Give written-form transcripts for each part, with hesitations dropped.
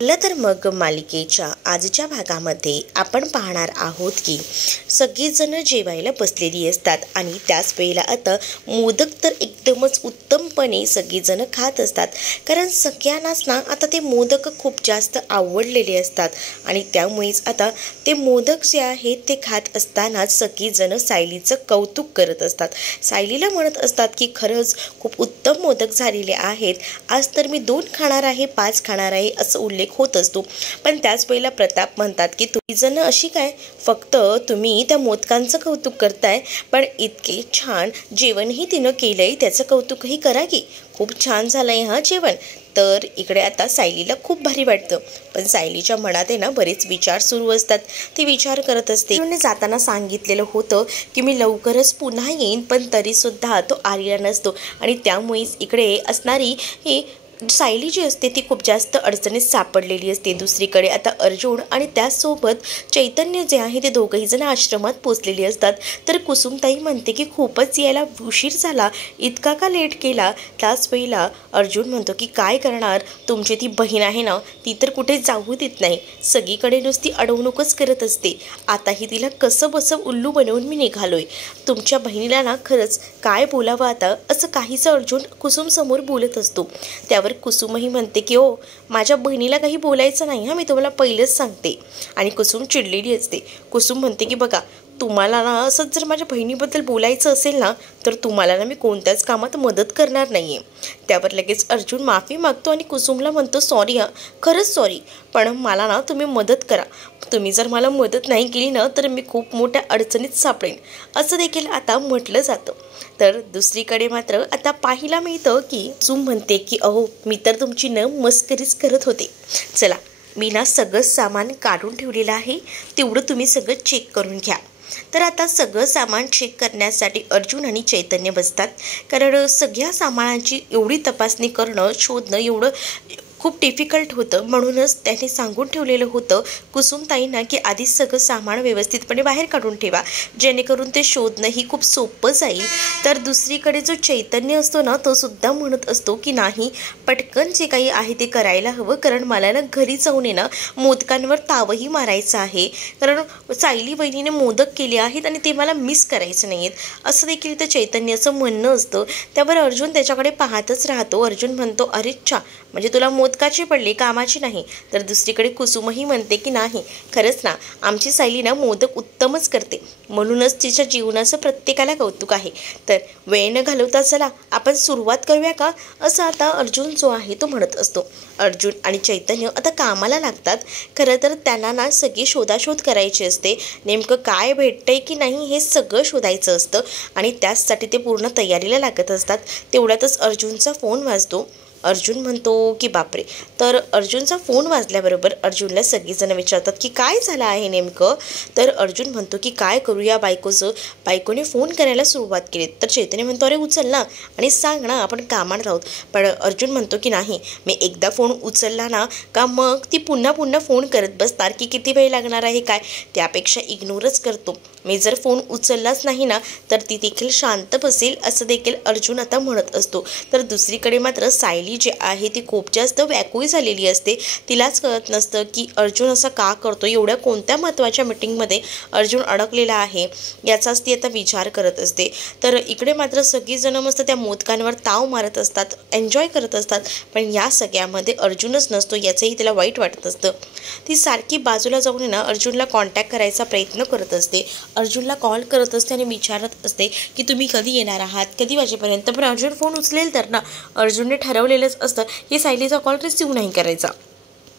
चला तर मग मालिकेच्या आजच्या भागामध्ये आपण पाहणार आहोत की सगळीजण जेवायला बसलेली असतात आणि त्याच वेळेला आता मोदक तर एकदमच उत्तमपणे सगळीजण खात असतात, कारण सगळ्यांनाच ना आता ते मोदक खूप जास्त आवडलेले असतात आणि त्यामुळेच आता ते मोदक जे आहेत ते खात असतानाच सगळीजण सायलीचं कौतुक करत असतात. सायलीला म्हणत असतात की खरंच खूप उत्तम मोदक झालेले आहेत, आज तर मी 2 खाणार आहे 5 खाणार आहे असं उल्लेख होत असतो. पण त्याच वेळेला प्रताप म्हणतात की तुम्ही जण अशी काय, फक्त तुम्ही त्या मोदकांचं कौतुक करताय, पण इतके छान जेवणही तिनं केलंय त्याचं कौतुकही करा की, खूप छान झालंय हा जेवण. तर इकडे आता सायलीला खूप भारी वाटतं, पण सायलीच्या मनात आहे ना बरेच विचार सुरू असतात. ती विचार करत असते, तिने जाताना सांगितलेलं होतं की मी लवकरच पुन्हा येईन, पण तरीसुद्धा तो आर्या नसतो आणि त्यामुळेच इकडे असणारी ही सायली जी असते ती खूप जास्त अडचणीत सापडलेली असते. दुसरीकडे आता अर्जुन आणि त्याचसोबत चैतन्य जे आहे ते दोघंही जण आश्रमात पोचलेली असतात. तर कुसुमताई म्हणते की खूपच यायला उशीर झाला, इतका का लेट केला. त्याच वेळेला अर्जुन म्हणतो की काय करणार, तुमची ती बहीण आहे ना ती तर कुठे जाऊ देत नाही, सगळीकडे नुसती अडवणूकच करत असते. आताही तिला कसं बसं उल्लू बनवून मी निघालोय. तुमच्या बहिणीला ना खरंच काय बोलावं आता, असं काहीसं अर्जुन कुसुमसमोर बोलत असतो. त्यावर कुसुमही म्हणते की ओ, माझ्या बहिणीला काही बोलायचं नाही हां, मी तुम्हाला पहिलंच सांगते. आणि कुसुम चिडलेली असते. कुसुम म्हणते की बघा, तुम्हाला ना असंच जर माझ्या बहिणीबद्दल बोलायचं असेल ना तर तुम्हाला ना मी कोणत्याच कामात मदत करणार नाही आहे. त्यावर लगेच अर्जुन माफी मागतो आणि कुसुमला म्हणतो सॉरी हां, खरंच सॉरी, पण मला ना तुम्ही मदत करा. तुम्ही जर मला मदत नाही केली ना तर मी खूप मोठ्या अडचणीत सापडेन, असं देखील आता म्हटलं जातं. तर दुसरीकडे मात्र आता पाहायला मिळतं की कुसुम म्हणते की अहो, मी तर तुमची न मस्करीच करत होते. चला, मी ना सगळं सामान काढून ठेवलेलं आहे, तेवढं तुम्ही सगळं चेक करून घ्या. तर आता सगळं सामान चेक करण्यासाठी अर्जुन आणि चैतन्य बसतात, कारण सगळ्या सामानाची एवढी तपासणी करणं, शोधणं एवढं खूप डिफिकल्ट होतं. म्हणूनच त्याने सांगून ठेवलेलं होतं कुसुमताईंना की आधीच सगळं सामान व्यवस्थितपणे बाहेर काढून ठेवा, जेणेकरून ते शोधणंही खूप सोपं जाईल. तर दुसरीकडे जो चैतन्य असतो ना तो सुद्धा म्हणत असतो की नाही, पटकन जे काही आहे ते करायला हवं, कारण मला ना घरी जाऊन ना मोदकांवर तावही मारायचं आहे, कारण सायली बहिणीने मोदक केले आहेत आणि ते मला मिस करायचे नाही आहेत, असं देखील त्या चैतन्याचं म्हणणं असतं. त्यावर अर्जुन त्याच्याकडे पाहतच राहतो. अर्जुन म्हणतो अरे च्छा, म्हणजे तुला मोदकाची पडली, कामाची नाही. तर दुसरीकडे कुसुमही म्हणते की नाही, खरंच ना आमची सायली ना मोदक उत्तमच करते, म्हणूनच तिच्या जीवनाचं प्रत्येकाला कौतुक आहे. तर वेळ न घालवता चला आपण सुरुवात करूया का, असं आता अर्जुन जो आहे तो म्हणत असतो. अर्जुन आणि चैतन्य आता कामाला लागतात. खरं तर त्यांना ना सगळी शोधाशोध करायची असते, नेमकं काय भेटतंय की नाही हे सगळं शोधायचं असतं आणि त्याचसाठी ते पूर्ण तयारीला लागत असतात. तेवढ्यातच अर्जुनचा फोन वाजतो. अर्जुन म्हणतो की बापरे. तर अर्जुनचा फोन वाजल्याबरोबर अर्जुनला सगळीजण विचारतात की काय झालं आहे नेमकं. तर अर्जुन म्हणतो की काय करूया बायकोचं, बायकोने फोन करायला सुरुवात केली. तर चैतन्य म्हणतो अरे उचल ना आणि सांग ना, आपण कामात आहोत. पण अर्जुन म्हणतो की नाही, मी एकदा फोन उचलला ना का मग ती पुन्हा पुन्हा फोन करत बसणार की किती वेळ लागणार आहे काय, त्यापेक्षा इग्नोरच करतो. मी जर फोन उचललाच नाही ना तर ती देखील शांत बसेल, असं देखील अर्जुन आता म्हणत असतो. तर दुसरीकडे मात्र सायली जी आहे ती खूप जास्त व्याकुळी झालेली असते. तिलाच कळत नसतं की अर्जुन असं का करतो, एवढ्या कोणत्या महत्त्वाच्या मीटिंगमध्ये अर्जुन अडकलेला आहे याचाच ती आता विचार करत असते. तर इकडे मात्र सगळीजणं मस्त त्या मोदकांवर ताव मारत असतात, एन्जॉय करत असतात, पण या सगळ्यामध्ये अर्जुनच नसतो याचंही तिला वाईट वाटत असतं. ती सारखी बाजूला जाऊन ना अर्जुनला कॉन्टॅक्ट करायचा प्रयत्न करत असते, अर्जुनला कॉल करत असते आणि विचारत असते की तुम्ही कधी येणार आहात, कधी वाजेपर्यंत. पण अर्जुन फोन उचलेल तर ना, अर्जुनने ठरवलेलंच असतं की सायलीचा कॉल रिसीव्ह नाही करायचा,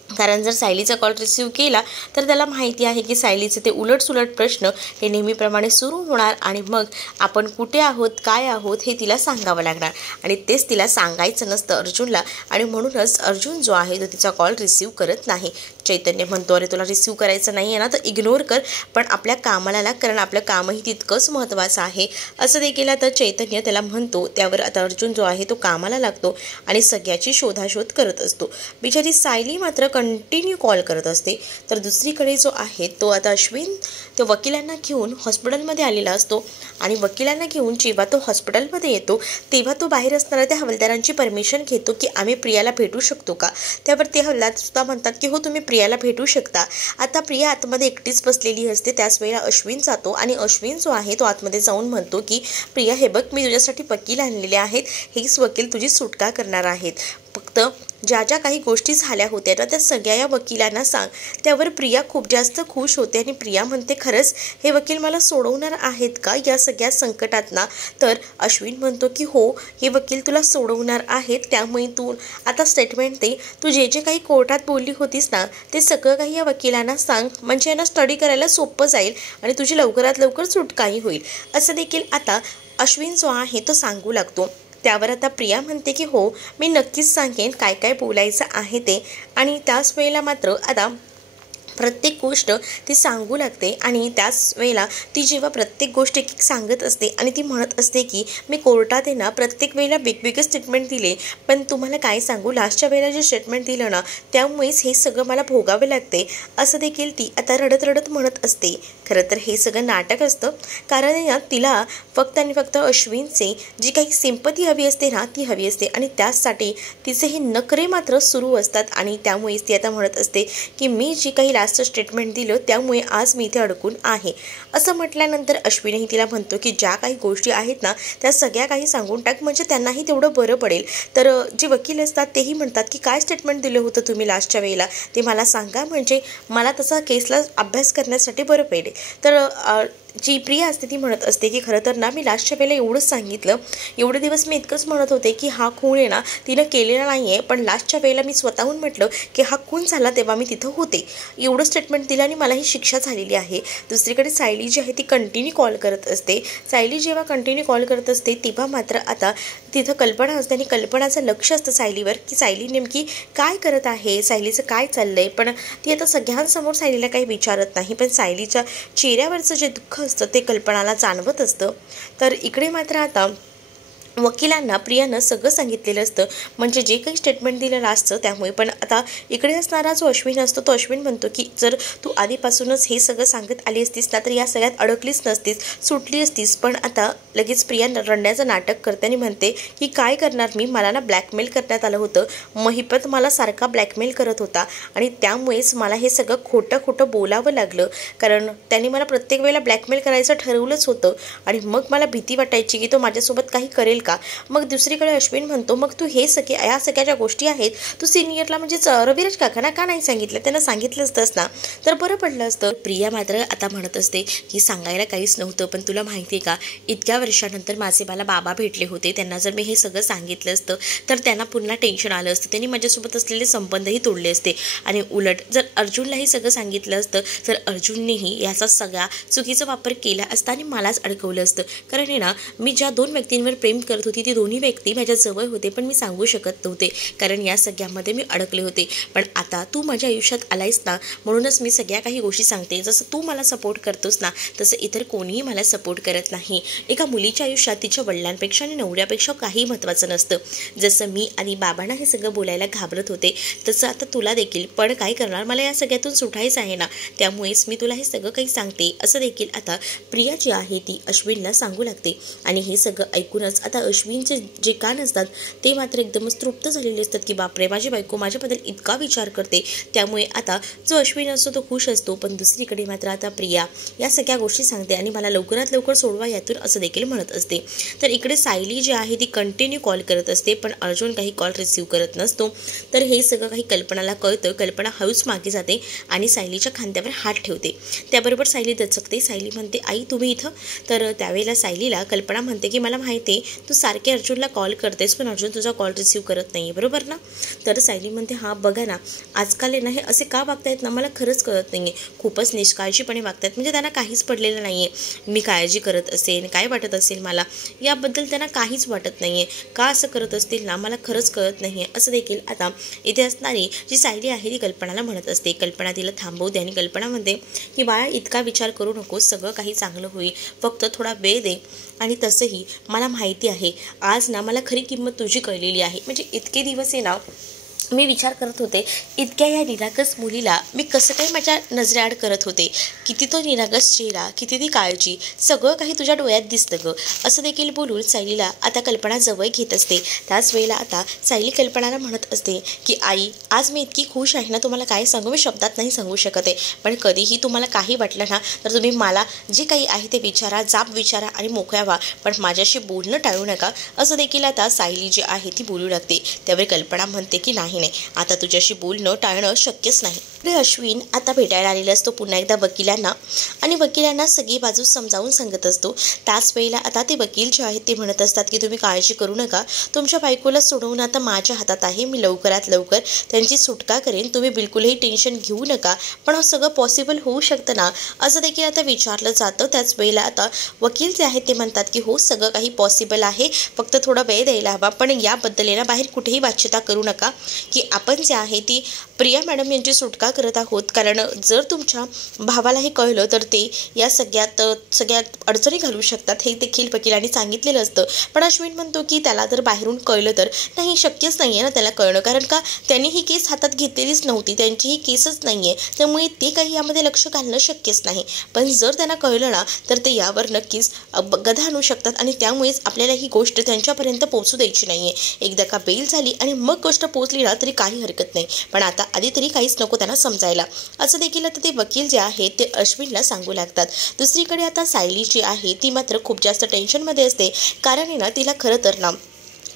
कारण जर सायलीचा कॉल रिसीव्ह केला तर त्याला माहिती आहे की सायलीचे ते उलटसुलट प्रश्न हे नेहमीप्रमाणे सुरू होणार आणि मग आपण कुठे आहोत काय आहोत हे तिला सांगावं लागणार आणि तेच तिला सांगायचं नसतं अर्जुनला. आणि म्हणूनच अर्जुन जो आहे तो तिचा कॉल रिसीव्ह करत नाही. चैतन्य म्हणतो अरे तुला रिसीव्ह करायचं नाही आहे ना तर इग्नोर कर, पण आपल्या कामाला लाग, कारण आपलं कामही तितकंच महत्त्वाचं आहे, असं देखील आता चैतन्य त्याला म्हणतो. त्यावर आता अर्जुन जो आहे तो कामाला लागतो आणि सगळ्याची शोधाशोध करत असतो. बिचारी सायली मात्र कंटिन्यू कॉल करत असते. तर दुसरीकडे जो आहे तो आता अश्विन त्या वकिलांना घेऊन हॉस्पिटलमध्ये आलेला असतो आणि वकिलांना घेऊन जेव्हा तो हॉस्पिटलमध्ये येतो तेव्हा तो बाहेर असणाऱ्या त्या हवालदारांची परमिशन घेतो की आम्ही प्रियाला भेटू शकतो का. त्यावर ते हवालदार सुद्धा म्हणतात की हो तुम्ही प्रियाला भेटू शकता. आता प्रिया आतमध्ये एकटीच बसलेली असते. त्याच वेळेला अश्विन जातो आणि अश्विन जो आहे तो आतमध्ये जाऊन म्हणतो की प्रिया हे बघ मी तुझ्यासाठी वकील आणलेले आहेत, हेच वकील तुझी सुटका करणार आहेत. फक्त ज्या ज्या काही गोष्टी झाल्या होत्या ना त्या सगळ्या या वकिलांना सांग. त्यावर प्रिया खूप जास्त खुश होते आणि प्रिया म्हणते खरंच हे वकील मला सोडवणार आहेत का या सगळ्या संकटातना. तर अश्विन म्हणतो की हो हे वकील तुला सोडवणार आहेत, त्यामुळे तू आता स्टेटमेंट दे. तू जे जे काही कोर्टात बोलली होतीस ना ते सगळं काही या वकिलांना सांग, म्हणजे यांना स्टडी करायला सोपं जाईल आणि तुझी लवकरात लवकर सुटकाही होईल. असं देखील आता अश्विन जो आहे तो सांगू लागतो. त्यावर आता प्रिया म्हणते की हो मी नक्कीच सांगेन काय काय बोलायचं आहे ते. आणि त्याच वेळेला मात्र आता प्रत्येक गोष्ट ती सांगू लागते आणि त्याच वेळेला ती जेव्हा प्रत्येक गोष्ट एक सांगत असते आणि ती म्हणत असते की मी कोर्टात आहे ना प्रत्येक वेळेला वेगवेगळे स्टेटमेंट दिले, पण तुम्हाला काय सांगू लास्टच्या वेळेला जे स्टेटमेंट दिलं ना त्यामुळेच हे सगळं मला भोगावे लागते, असं देखील ती आता रडत रडत म्हणत असते. खरं तर हे सगळं नाटक असतं, कारण ना तिला फक्त आणि फक्त अश्विनचे जी काही सिंपती हवी असते ना ती हवी असते आणि त्याचसाठी तिचे हे नखरे मात्र सुरू असतात. आणि त्यामुळेच ती आता म्हणत असते की मी जी काही लास्ट स्टेटमेंट दिलं त्यामुळे आज मी इथे अडकून आहे. असं म्हटल्यानंतर अश्विनही तिला म्हणतो की ज्या काही गोष्टी आहेत ना त्या सगळ्या काही सांगून टाक, म्हणजे त्यांनाही तेवढं बरं पडेल. तर जे वकील असतात तेही म्हणतात की काय स्टेटमेंट दिलं होतं तुम्ही लास्टच्या वेळेला ते मला सांगा, म्हणजे मला तसा केसला अभ्यास करण्यासाठी बरं पडेल. तर जी प्रिया असते ती म्हणत असते की खरं तर ना मी लास्टच्या वेळेला एवढंच सांगितलं, एवढे दिवस मी इतकंच म्हणत होते की हा खून आहे ना तिनं केलेला नाही आहे, पण लास्टच्या वेळेला मी स्वतःहून म्हटलं की हा खून झाला तेव्हा मी तिथं होते, एवढं स्टेटमेंट दिलं आणि मला ही शिक्षा झालेली आहे. दुसरीकडे सायली जी आहे ती कंटिन्यू कॉल करत असते. सायली जेव्हा कंटिन्यू कॉल करत असते तेव्हा मात्र आता तिथं कल्पना असते आणि कल्पनाचं लक्ष असतं सायलीवर की सायली नेमकी काय करत आहे, सायलीचं काय चाललं आहे. पण ती आता सगळ्यांसमोर सायलीला काही विचारत नाही, पण सायलीच्या चेहऱ्यावरचं जे दुःख असतं ते कल्पनाला जाणवत असतं. तर इकडे मात्र आता वकिलांना प्रियानं सगळं सांगितलेलं असतं, म्हणजे जे काही स्टेटमेंट दिलेलं असतं त्यामुळे. पण आता इकडे असणारा जो अश्विन असतो तो अश्विन म्हणतो की जर तू आधीपासूनच हे सगळं सांगत आली असतीस ना तर या सगळ्यात अडकलीच नसतीस, सुटली असतीस. पण आता लगेच प्रिया रडण्याचं नाटक करते आणि म्हणते की काय करणार मी, मला ना ब्लॅकमेल करण्यात आलं होतं, महिपत मला सारखा ब्लॅकमेल करत होता आणि त्यामुळेच मला हे सगळं खोटं खोटं बोलावं लागलं, कारण त्यांनी मला प्रत्येक वेळेला ब्लॅकमेल करायचं ठरवलंच होतं आणि मग मला भीती वाटायची की तो माझ्यासोबत काही करेल का. मग दुसरीकडे अश्विन म्हणतो मग तू हे सगळे या सगळ्या ज्या गोष्टी आहेत तू सिनियरला म्हणजेच रविराज काकांना का नाही सांगितलं, त्यांना सांगितलं असतंस ना तर बरं पडलं असतं. प्रिया मात्र आता म्हणत असते की सांगायला काहीच नव्हतं, पण तुला माहिती आहे का इतक्या वर्षानंतर माझे मला बाबा भेटले होते, त्यांना जर मी हे सगळं सांगितलं असतं तर त्यांना पुन्हा टेन्शन आलं असतं, त्यांनी माझ्यासोबत असलेले संबंधही तोडले असते. आणि उलट जर अर्जुनलाही सगळं सांगितलं असतं तर अर्जुननेही याचा सगळा चुकीचा वापर केला असता आणि मलाच अडकवलं असतं. कारण आहे ना मी ज्या दोन व्यक्तींवर प्रेम करत होती ती दोन्ही व्यक्ती माझ्या जवळ होते, पण मी सांगू शकत नव्हते कारण या सगळ्यामध्ये मी अडकले होते. पण आता तू माझ्या आयुष्यात आलायस ना म्हणूनच मी सगळ्या काही गोष्टी सांगते. जसं तू मला सपोर्ट करतोस ना तसं इतर कोणीही मला सपोर्ट करत नाही. एका मुलीच्या आयुष्यात तिच्या वडिलांपेक्षा आणि नवऱ्यापेक्षा काही महत्त्वाचं नसतं. जसं मी आणि बाबांना हे सगळं बोलायला घाबरत होते तसं आता तुला देखील, पण काय करणार मला या सगळ्यातून सुटायचं आहे ना, त्यामुळेच मी तुला हे सगळं काही सांगते असं देखील आता प्रिया जी आहे ती अश्विनला सांगू लागते. आणि हे सगळं ऐकूनच आता अश्विनचे जे कान असतात ते मात्र एकदमच तृप्त झालेले असतात की बापरे माझी बायको माझ्याबद्दल इतका विचार करते. त्यामुळे आता जो अश्विन असतो तो खुश असतो. पण दुसरीकडे मात्र आता प्रिया या सगळ्या गोष्टी सांगते आणि मला लवकरात लवकर सोडवा यातून असं देखील म्हणत असते. तर इकडे सायली जी आहे ती कंटिन्यू कॉल करत असते पण अर्जुन काही कॉल रिसीव्ह करत नसतो. तर हे सगळं काही कल्पनाला कळतं. कल्पना हळूच मागे जाते आणि सायलीच्या खांद्यावर हात ठेवते. त्याबरोबर सायली दचकते. सायली म्हणते आई तुम्ही इथं. तर त्यावेळेला सायलीला कल्पना म्हणते की मला माहिती आहे तू सारखे अर्जुनला कॉल करतेस पण अर्जुन तुझा कॉल रिसीव्ह करत नाही आहे बरोबर ना. तर सायली म्हणते हां बघा ना आजकाल आहे ना हे असे का वागतायत ना मला खरंच कळत नाही आहे, खूपच निष्काळजीपणे वागतायत, म्हणजे त्यांना काहीच पडलेलं नाही आहे. मी काळजी करत असेल काय वाटत असेल मला याबद्दल त्यांना काहीच वाटत नाही आहे, का असं करत असतील ना मला खरंच कळत नाही आहे असं देखील आता इथे असणारी जी सायली आहे ती कल्पनाला म्हणत असते. कल्पना तिला थांबवते आणि कल्पना म्हणते की बाळा इतका विचार करू नकोस, सगळं काही चांगलं होईल, फक्त थोडा वेळ दे. आणि तसंही मला माहिती आहे आज ना मला खरी किंमत तुझी कळलेली आहे, म्हणजे इतके दिवस आहे ना मी विचार करत होते, इतक्या या निरागस मुलीला मी कसं काही माझ्या नजरेआड करत होते. किती तो निरागस चेहरा, किती ती काळजी, सगळं काही तुझ्या डोळ्यात दिसतं गं. असं देखील बोलून सायलीला आता कल्पना जवळ घेत असते. त्याच वेळेला आता सायली कल्पनाला म्हणत असते की आई, आज मी इतकी खुश आहे ना, तुम्हाला काय सांगू, मी शब्दात नाही सांगू शकत आहे. पण कधीही तुम्हाला काही वाटलं ना, तर तुम्ही मला जे काही आहे ते विचारा, जाब विचारा आणि मोकळ्या व्हा, पण माझ्याशी बोलणं टाळू नका. असं देखील आता सायली जी आहे ती बोलू लागते. त्यावेळी कल्पना म्हणते की नाही, आता तुझ्याशी बोलणं टाळणं शक्यच नाही. अश्विन आता भेटायला आलेला असतो पुन्हा एकदा वकिलांना, आणि वकिलांना सगळी बाजू समजावून सांगत असतो. त्याच वेळेला आता ते वकील जे आहेत ते म्हणत असतात की तुम्ही काळजी करू नका, तुमच्या बायकोला सोडवणं आता माझ्या हातात आहे, मी लवकरात लवकर त्यांची सुटका करेन, तुम्ही बिलकुलही टेन्शन घेऊ नका. पण सगळं पॉसिबल होऊ शकतं ना, असं देखील आता विचारलं जातं. त्याच वेळेला आता वकील जे आहेत ते म्हणतात की हो, सगळं काही पॉसिबल आहे, फक्त थोडा वेळ द्यायला हवा, पण याबद्दल ना बाहेर कुठेही वाच्यता करू नका की आपण जे आहे ती प्रिया मॅडम यांची सुटका करत आहोत. कारण जर तुमच्या भावाला हे कळलं तर ते या सगळ्यात अडचणी घालू शकतात, हे देखील वकिलांनी सांगितलेलं असतं. पण अश्विन म्हणतो की त्याला जर बाहेरून कळलं तर नाही, शक्यच नाही आहे ना त्याला कळणं, कारण का त्यांनी ही केस हातात घेतलेलीच नव्हती, त्यांची ही केसच नाही आहे, त्यामुळे ते काही यामध्ये लक्ष घालणं शक्यच नाही. पण जर त्यांना कळलं ना तर ते यावर नक्कीच गदा आणू शकतात आणि त्यामुळेच आपल्याला ही गोष्ट त्यांच्यापर्यंत पोहोचू द्यायची नाही आहे. एकदा का बेल झाली आणि मग गोष्ट पोहोचली ना तरी काही हरकत नाही, पण आता आधी तरी काहीच नको त्यांना समजायला, असं देखील आता ते वकील जे आहेत ते अश्विनला सांगू लागतात. दुसरीकडे आता सायली जी आहे ती मात्र खूप जास्त टेन्शनमध्ये असते, कारण आहे ना तिला खरं तर ना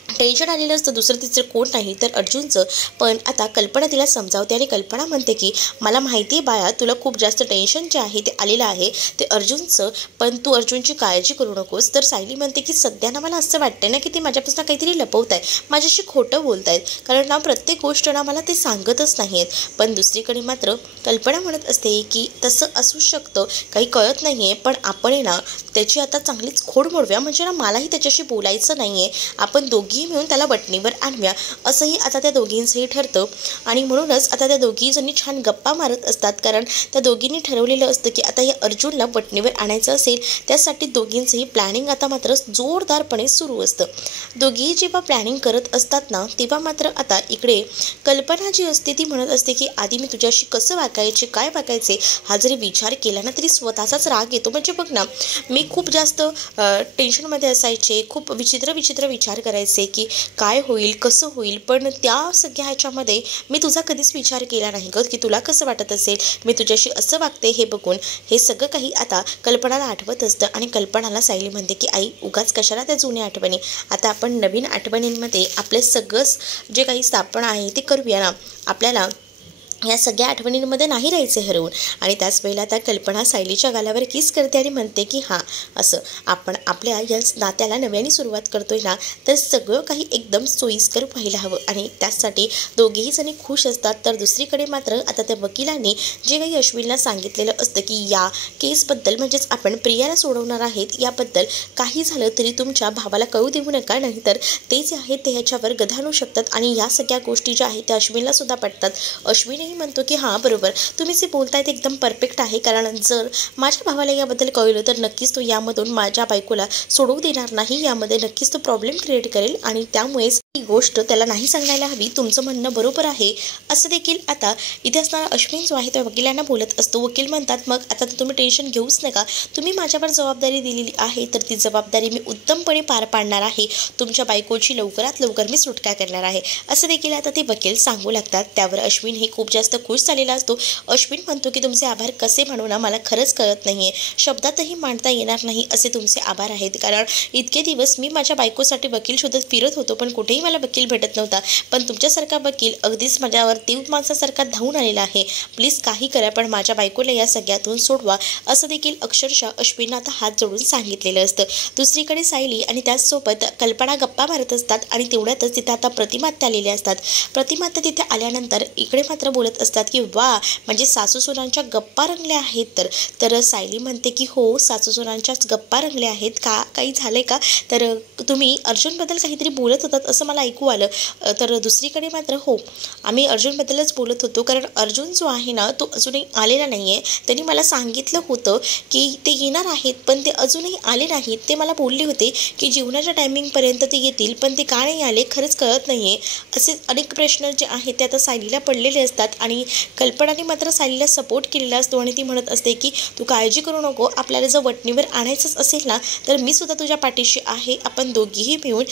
टेन्शन आलेलं असतं, दुसरं तिचं कोण नाही तर अर्जुनचं. पण आता कल्पना तिला समजावते आणि कल्पना म्हणते की मला माहिती आहे बाळा, तुला खूप जास्त टेन्शन जे आहे ते आलेलं आहे ते अर्जुनचं, पण तू अर्जुनची काळजी करू नकोस. तर सायली म्हणते की सध्या ना मला असं वाटतंय ना की ते माझ्यापासून काहीतरी लपवत आहे, माझ्याशी खोटं बोलत आहेत, कारण ना प्रत्येक गोष्ट ना मला ते सांगतच नाही आहेत. पण दुसरीकडे मात्र कल्पना म्हणत असते की तसं असू शकतं, काही कळत नाही आहे, पण आपण ना त्याची आता चांगलीच खोड मोडूया, म्हणजे ना मलाही त्याच्याशी बोलायचं नाही आहे, आपण दोघी मिळून त्याला बटणीवर आणूया, असंही आता त्या दोघींचंही ठरतं. आणि म्हणूनच आता त्या दोघी जणी छान गप्पा मारत असतात, कारण त्या दोघींनी ठरवलेलं असतं की आता या अर्जुनला बटणीवर आणायचं असेल, त्यासाठी दोघींचंही प्लॅनिंग आता मात्र जोरदारपणे सुरू असतं. दोघी जेव्हा प्लॅनिंग करत असतात ना तेव्हा मात्र आता इकडे कल्पना जी असते ती म्हणत असते की आधी मी तुझ्याशी कसं वागायचे, काय वागायचे, हा जरी विचार केला ना तरी स्वतःचाच राग येतो. म्हणजे बघ ना, मी खूप जास्त टेन्शनमध्ये असायचे, खूप विचित्र विचार करायचे की काय होईल, कसं होईल, पण त्या सगळ्या ह्याच्यामध्ये मी तुझा कधीच विचार केला नाही गं की तुला कसं वाटत असेल, मी तुझ्याशी असं वागते. हे बघून हे सगळं काही आता कल्पनाला आठवत असतं आणि कल्पनाला सायली म्हणते की आई, उगाच कशाला त्या जुन्या आठवणी, आता आपण नवीन आठवणींमध्ये आपले सगळंच जे काही स्थापना आहे ते करूया ना, आपल्याला या सगळ्या आठवणींमध्ये नाही राहायचे हरवून. आणि त्याच वेळेला त्या कल्पना सायलीच्या गालावर किस करते आणि म्हणते की हां, असं आपण आपल्या या नात्याला नव्याने सुरुवात करतोय ना, तर सगळं काही एकदम सोयीस्कर व्हायला हवं आणि त्यासाठी दोघेही जणी खुश असतात. तर दुसरीकडे मात्र आता त्या वकिलांनी जे काही अश्विनला सांगितलेलं असतं की या केसबद्दल, म्हणजेच आपण प्रियाला सोडवणार आहेत याबद्दल काही झालं तरी तुमच्या भावाला कळू देऊ नका, नाहीतर ते जे आहेत ते ह्याच्यावर गदा आणू शकतात. आणि या सगळ्या गोष्टी ज्या आहेत त्या अश्विनला सुद्धा पटतात. अश्विन म्हणतो की हां बरोबर, तुम्ही जे बोलताय ते एकदम परफेक्ट आहे, कारण जर माझ्या भावाला याबद्दल कळलं तर नक्कीच तो यामधून माझ्या बायकोला सोडवू देणार नाही, यामध्ये नक्कीच तो प्रॉब्लेम क्रिएट करेल आणि त्यामुळेच ही गोष्ट त्याला नाही सांगायला हवी, तुमचं म्हणणं बरोबर आहे. असं देखील आता इथे असणारा अश्विन जो आहे त्या वकिलांना बोलत असतो. वकील म्हणतात मग आता तर तुम्ही टेन्शन घेऊच नका, तुम्ही माझ्यावर जबाबदारी दिलेली आहे तर ती जबाबदारी मी उत्तमपणे पार पाडणार आहे, तुमच्या बायकोची लवकरात लवकर मी सुटका करणार आहे, असं देखील आता ते वकील सांगू लागतात. त्यावर अश्विन हे खूप जास्त खुश झालेला असतो. अश्विन म्हणतो की तुमचे आभार कसे म्हणू ना, मला खरंच कळत नाही आहे, शब्दातही मांडता येणार नाही असे तुमचे आभार आहेत, कारण इतके दिवस मी माझ्या बायकोसाठी वकील शोधत फिरत होतो, पण कुठेही मला वकील भेटत नव्हता, पण तुमच्यासारखा वकील अगदीच माझ्यावर तीव माणसासारखा धावून आलेला आहे, प्लीज काही करा पण माझ्या बायकोला या सगळ्यातून सोडवा, असं देखील अक्षरशः अश्विननं आता हात जोडून सांगितलेलं असतं. दुसरीकडे सायली आणि त्याचसोबत कल्पना गप्पा मारत असतात आणि तेवढ्यातच तिथे आता प्रतिमा आलेले असतात. प्रतिमा तिथे आल्यानंतर इकडे मात्र बोलत बोलत असतात की वा म्हणजे सासूसुनांच्या गप्पा रंगल्या आहेत. तर सायली म्हणते की हो सासूसुनांच्याच गप्पा रंगल्या आहेत का, काही झालंय का, तर तुम्ही अर्जुनबद्दल काहीतरी बोलत होतात असं मला ऐकू आलं. तर दुसरीकडे मात्र हो आम्ही अर्जुनबद्दलच बोलत होतो, कारण अर्जुन जो आहे ना तो अजूनही आलेला नाही आहे. त्यांनी मला सांगितलं होतं की ते येणार आहेत पण ते अजूनही आले नाहीत. ते मला बोलले होते की जीवनाच्या टायमिंगपर्यंत ते येतील पण ते का नाही आले खरंच कळत नाही आहे. असे अनेक प्रश्न जे आहेत ते आता सायलीला पडलेले असतात आणि कल्पनाने मात्र सायलीला सपोर्ट केलेला असतो आणि ती म्हणत असते की तू काळजी करू नको, आपल्याला जर वटणीवर आणायचंच असेल ना तर मी सुद्धा तुझ्या पाठीशी आहे, आपण दोघीही मिळून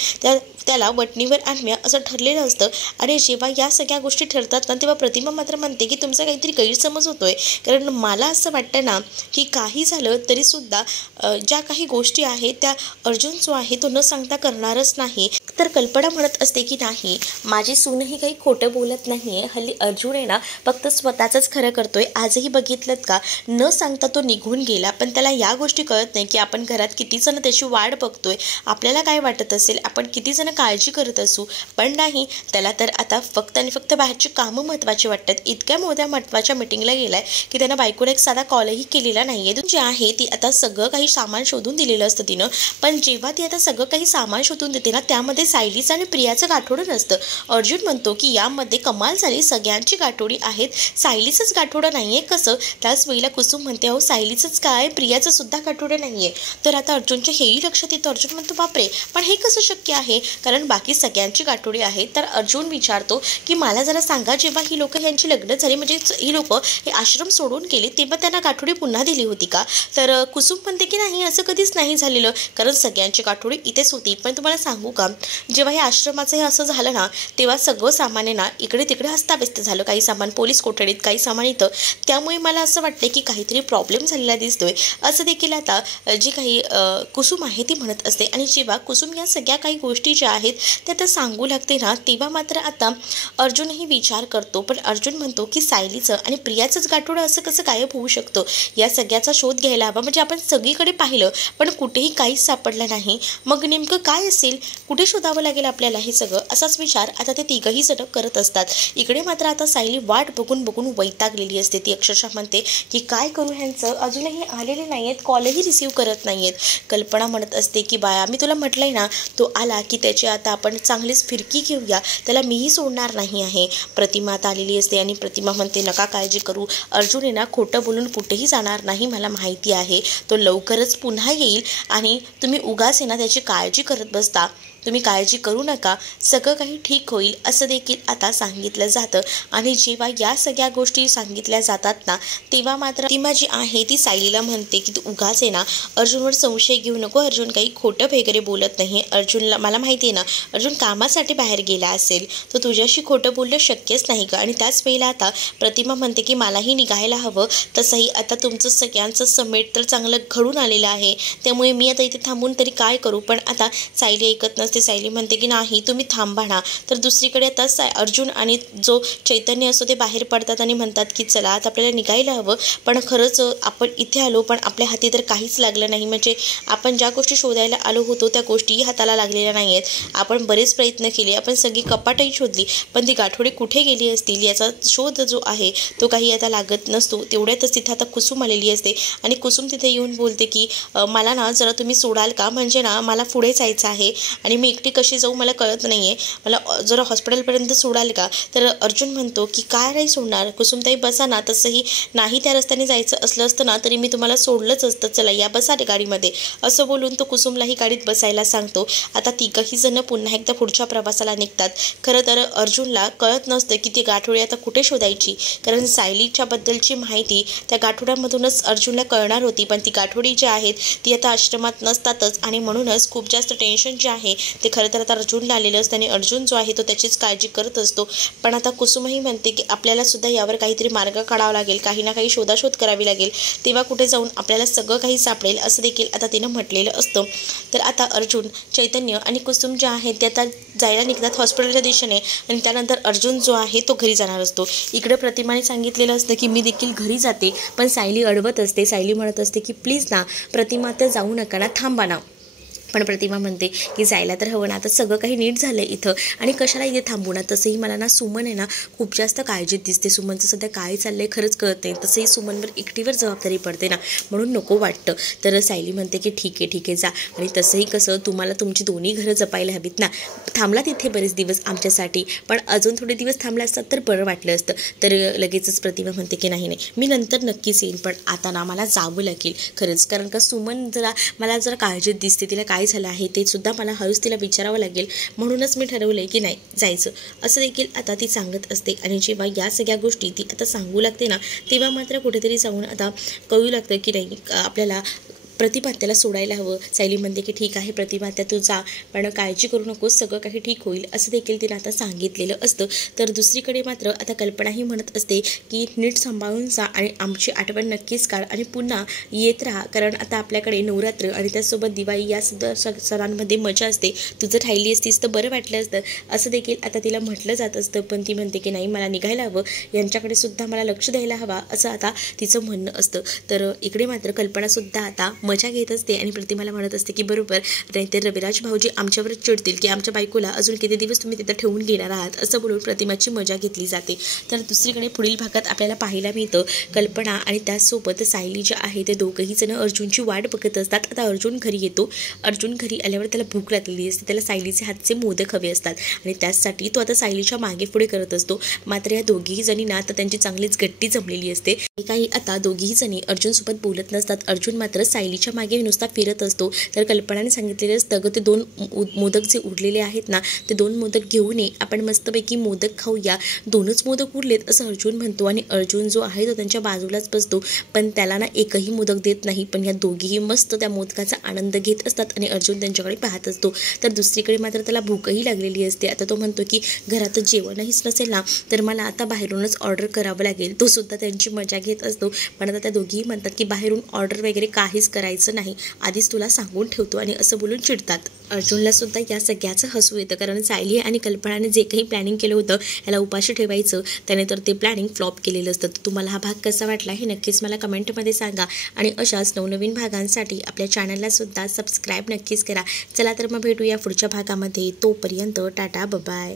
त्याला वटणीवर आणूया असं ठरलेलं असतं. आणि जेव्हा या सगळ्या गोष्टी ठरतात ना तेव्हा प्रतिमा मात्र म्हणते की तुमचा काहीतरी गैरसमज होतोय, कारण मला असं वाटतं ना की काही झालं तरीसुद्धा ज्या काही गोष्टी आहेत त्या अर्जुन जो आहे तो न सांगता करणारच नाही. तर कल्पना म्हणत असते की नाही माझी सूनही काही खोटं बोलत नाही आहे, हल्ली अर्जुन आहे ना फक्त स्वतःचंच खरं करतोय. आजही बघितलं का न सांगता तो निघून गेला, पण त्याला या गोष्टी कळत नाही की आपण घरात किती जण त्याची वाट बघतोय, आपल्याला काय वाटत असेल, आपण किती जण काळजी करत असू, पण नाही त्याला तर आता फक्त आणि फक्त बाहेरची कामं महत्त्वाची वाटतात. इतक्या मोठ्या महत्त्वाच्या मीटिंगला गेलाय की त्यानं बायकोला एक साधा कॉलही केलेला नाही आहे. जे आहे ती आता सगळं काही सामान शोधून दिलेलं असतं तिनं, पण जेव्हा ती आता सगळं काही सामान शोधून देते ना त्यामध्ये सायलीचं आणि प्रियाचं गाठोडं नसतं. अर्जुन म्हणतो की यामध्ये कमाल झाली, सगळ्यांची गाठोडी आहेत, सायलीचंच गाठोडं नाही आहे कसं. त्याच वेळेला कुसुम म्हणते अहो सायलीचंच काय, प्रियाचं सुद्धा गाठोडं नाही आहे. तर आता अर्जुनच्या हेही लक्षात येतं. अर्जुन म्हणतो बापरे पण हे कसं शक्य आहे, कारण बाकी सगळ्यांची गाठोडी आहेत. तर अर्जुन विचारतो की मला जरा सांगा जेव्हा ही लोक यांची लग्न झाली म्हणजे ही लोक हे आश्रम सोडून गेले तेव्हा त्यांना गाठोडी पुन्हा दिली होती का. तर कुसुम म्हणते की नाही असं कधीच नाही झालेलं, कारण सगळ्यांची गाठोडी इथेच होती. पण तुम्हाला सांगू का जेव्हा हे आश्रमाचं हे असं झालं ना तेव्हा सगळं सामान ना इकडे तिकडे हस्ताव्यस्त झालं, काही सामान पोलीस कोठडीत, काही सामान इथं. त्यामुळे मला असं वाटतं की काहीतरी प्रॉब्लेम झालेला दिसतोय असं देखील आता जी काही कुसुम आहे ती म्हणत असते. आणि जेव्हा कुसुम या सगळ्या काही गोष्टी ज्या आहेत त्या आता सांगू लागते ना तेव्हा मात्र आता अर्जुनही विचार करतो. पण अर्जुन म्हणतो की सायलीचं आणि प्रियाचंच गाठोडं असं कसं गायब होऊ शकतं, या सगळ्याचा शोध घ्यायला हवा. म्हणजे आपण सगळीकडे पाहिलं पण कुठेही काहीच सापडलं नाही, मग नेमकं काय असेल, कुठे शोधावं लागेल आपल्याला हे सगळं, असाच विचार आता ते तिघही जण करत असतात. इकडे मात्र आता सायली वाट बघून बघून वैतागलेली असते. ती अक्षरशः म्हणते की काय करू ह्यांचं, अजूनही आलेले नाही आहेत, कॉलही रिसीव्ह करत नाही आहेत. कल्पना म्हणत असते की बाया मी तुला म्हटलंय ना तो आला की त्याची आता आपण चांगलीच फिरकी घेऊया, त्याला मीही सोडणार नाही आहे. प्रतिमा आता आलेली असते आणि प्रतिमा म्हणते नका काळजी करू, अर्जुन आहे ना खोटं बोलून कुठेही जाणार नाही, मला माहिती आहे, तो लवकरच पुन्हा येईल आणि तुम्ही उगाच आहे ना त्याची काळजी करत बसता, तुम्ही काळजी करू नका, सगळं काही ठीक होईल असं देखील आता सांगितलं जातं. आणि जेव्हा या सगळ्या गोष्टी सांगितल्या जातात ना तेव्हा मात्र प्रतिमा जी आहे ती सायलीला म्हणते की तू उगाच आहे ना अर्जुनवर संशय घेऊ नको, अर्जुन काही खोटं वगैरे बोलत नाही, अर्जुनला मला माहिती आहे ना अर्जुन कामासाठी बाहेर गेला असेल, तर तुझ्याशी खोटं बोलणं शक्यच नाही का. आणि त्याच वेळेला आता प्रतिमा म्हणते की मलाही निघायला हवं, तसंही आता तुमचं सगळ्यांचं समेट तर चांगलं घडून आलेलं आहे, त्यामुळे मी आता इथे थांबून तरी काय करू. पण आता सायली ऐकत नसते. सायली म्हणते की नाही तुम्ही थांबा ना. तर दुसरीकडे आता अर्जुन आणि जो चैतन्य असतो ते बाहेर पडतात आणि म्हणतात की चला आता आपल्याला निघायला हवं. पण खरंच आपण इथे आलो पण आपल्या हाती तर काहीच लागलं नाही, म्हणजे आपण ज्या गोष्टी शोधायला आलो होतो त्या गोष्टीही हाताला लागलेल्या नाही आहेत. आपण बरेच प्रयत्न केले, आपण सगळी कपाटही शोधली, पण ती गाठोडी कुठे गेली असतील याचा शोध जो आहे तो काही आता लागत नसतो. तेवढ्यातच तिथे आता कुसुम आलेली असते आणि कुसुम तिथे येऊन बोलते की मला ना जरा तुम्ही सोडाल का, म्हणजे ना मला पुढे जायचं आहे आणि मी एकटी कशी जाऊ मला कळत नाही आहे, मला जरा हॉस्पिटलपर्यंत सोडाल का. तर अर्जुन म्हणतो की काय नाही सोडणार, कुसुमताई बसा ना, तसंही नाही त्या रस्त्याने जायचं असलं असतं ना तरी मी तुम्हाला सोडलंच असतं, चला या बसा रे गाडीमध्ये, असं बोलून तो कुसुमलाही गाडीत बसायला सांगतो. आता तिघही जण पुन्हा एकदा पुढच्या प्रवासाला निघतात. खरं तर अर्जुनला कळत नसतं की ती गाठोडी आता कुठे शोधायची, कारण सायलीच्या बद्दलची माहिती त्या गाठोड्यांमधूनच अर्जुनला कळणार होती, पण ती गाठोडी जी आहेत ती आता आश्रमात नसतातच आणि म्हणूनच खूप जास्त टेन्शन जे आहे ते खरं तर आता अर्जुनला आलेलं असतं आणि अर्जुन जो आहे तो त्याचीच काळजी करत असतो. पण आता कुसुमही म्हणते की आपल्याला सुद्धा यावर काहीतरी मार्ग काढावा लागेल, काही ना काही शोधाशोध करावी लागेल, तेव्हा कुठे जाऊन आपल्याला सगळं काही सापडेल असं देखील आता तिनं म्हटलेलं असतं. तर आता अर्जुन, चैतन्य आणि कुसुम जे आहेत ते आता जायला निघतात हॉस्पिटलच्या दिशेने आणि त्यानंतर अर्जुन जो आहे तो घरी जाणार असतो. इकडे प्रतिमाने सांगितलेलं असतं की मी देखील घरी जाते, पण सायली अडवत असते. सायली म्हणत असते की प्लीज ना प्रतिमा तर जाऊ नका ना, थांबा ना. पण प्रतिमा म्हणते की जायला तर हवं ना, आता सगळं काही नीट झालं आहे इथं आणि कशाला इथे थांबू ना. तसंही मला ना सुमन आहे ना खूप जास्त काळजीत दिसते. सुमनचं सध्या काय चाललं आहे खरंच कळत नाही. तसंही सुमनवर एकटीवर जबाबदारी पडते ना, म्हणून नको वाटतं. तर सायली म्हणते की ठीक आहे जा. आणि तसंही कसं तुम्हाला तुमची दोन्ही घरं जपायला हवीत ना. थांबला तिथे बरेच दिवस आमच्यासाठी, पण अजून थोडे दिवस थांबला असतात तर बरं वाटलं असतं. तर लगेचच प्रतिमा म्हणते की नाही मी नंतर नक्कीच येईन, पण आता ना मला जावं लागेल खरंच. कारण का सुमन मला जरा काळजीत दिसते. तिला काय झालं आहे ते सुद्धा मला हळूच तिला विचारावं लागेल. म्हणूनच मी ठरवलं आहे की नाही जायचं असं देखील आता ती सांगत असते. आणि जेव्हा या सगळ्या गोष्टी ती आता सांगू लागते ना, तेव्हा मात्र कुठेतरी जाऊन आता कळू लागतं की नाही आपल्याला प्रतिभा त्याला सोडायला हवं. सायली म्हणते की ठीक आहे प्रतिभा तू जा, पण काळजी करू नकोस, सगळं काही ठीक होईल असं देखील तिला आता सांगितलेलं असतं. तर दुसरीकडे मात्र आता कल्पनाही म्हणत असते की नीट सांभाळून जा आणि आमची आठवण नक्कीच काढ आणि पुन्हा येत राहा, कारण आता आपल्याकडे नवरात्र आणि त्यासोबत दिवाळी या सुद्धा सणांमध्ये मजा असते. तू जर राहिली असतीस तर बरं वाटलं असतं असं देखील आता तिला म्हटलं जात असतं. पण ती म्हणते की नाही मला निघायला हवं, यांच्याकडे सुद्धा मला लक्ष द्यायला हवा असं आता तिचं म्हणणं असतं. तर इकडे मात्र कल्पनासुद्धा आता मजा घेत असते आणि प्रतिमाला म्हणत असते की बरोबर नाहीतर रविराज भाऊजी आमच्यावर चिडतील की आमच्या बायकोला अजून किती दिवस तुम्ही तिथं ठेवून घेणार आहात असं बोलून प्रतिमाची मजा घेतली जाते. तर दुसरीकडे पुढील भागात आपल्याला पाहायला मिळतं कल्पना आणि त्याचसोबत सायली जे आहे ते दोघंही जण अर्जुनची वाट बघत असतात. आता अर्जुन घरी येतो. अर्जुन घरी आल्यावर त्याला भूक लागलेली असते. त्याला सायलीचे हातचे मोदक हवे असतात आणि त्याचसाठी तो आता सायलीच्या मागे पुढे करत असतो. मात्र या दोघीही जणींना आता त्यांची चांगलीच गट्टी जमलेली असते. काही आता दोघीही जणी अर्जुनसोबत बोलत नसतात. अर्जुन मात्र सायलीच्या मागे नुसता फिरत असतो. तर कल्पनाने सांगितलेलं असतं ग ते 2 मोदक जे उरलेले आहेत ना ते 2 मोदक घेऊन ये, आपण मस्तपैकी मोदक खाऊया. 2च मोदक उरलेत असं अर्जुन म्हणतो आणि अर्जुन जो आहे तो त्यांच्या बाजूलाच बसतो. पण त्याला ना एकही मोदक देत नाही. पण या दोघीही मस्त त्या मोदकाचा आनंद घेत असतात आणि अर्जुन त्यांच्याकडे पाहत असतो. तर दुसरीकडे मात्र त्याला भूकही लागलेली असते. आता तो म्हणतो की घरातच जेवणहीच नसेल ना तर मला आता बाहेरूनच ऑर्डर करावं लागेल. तो सुद्धा त्यांची मजा घेत असतो. पण आता त्या दोघीही म्हणतात की बाहेरून ऑर्डर वगैरे काहीच करायचं नाही, आधीच तुला सांगून ठेवतो आणि असं बोलून चिडतात. अर्जुनला सुद्धा या सगळ्याचं हसू येतं, कारण सायली आणि कल्पनाने जे काही प्लॅनिंग केलं होतं याला उपाशी ठेवायचं त्याने तर ते प्लॅनिंग फ्लॉप केलेलं असतं. तुम्हाला हा भाग कसा वाटला हे नक्कीच मला कमेंटमध्ये सांगा आणि अशाच नवनवीन भागांसाठी आपल्या चॅनलला सुद्धा सबस्क्राईब नक्कीच करा. चला तर मग भेटूया पुढच्या भागामध्ये. तोपर्यंत टाटा बाय.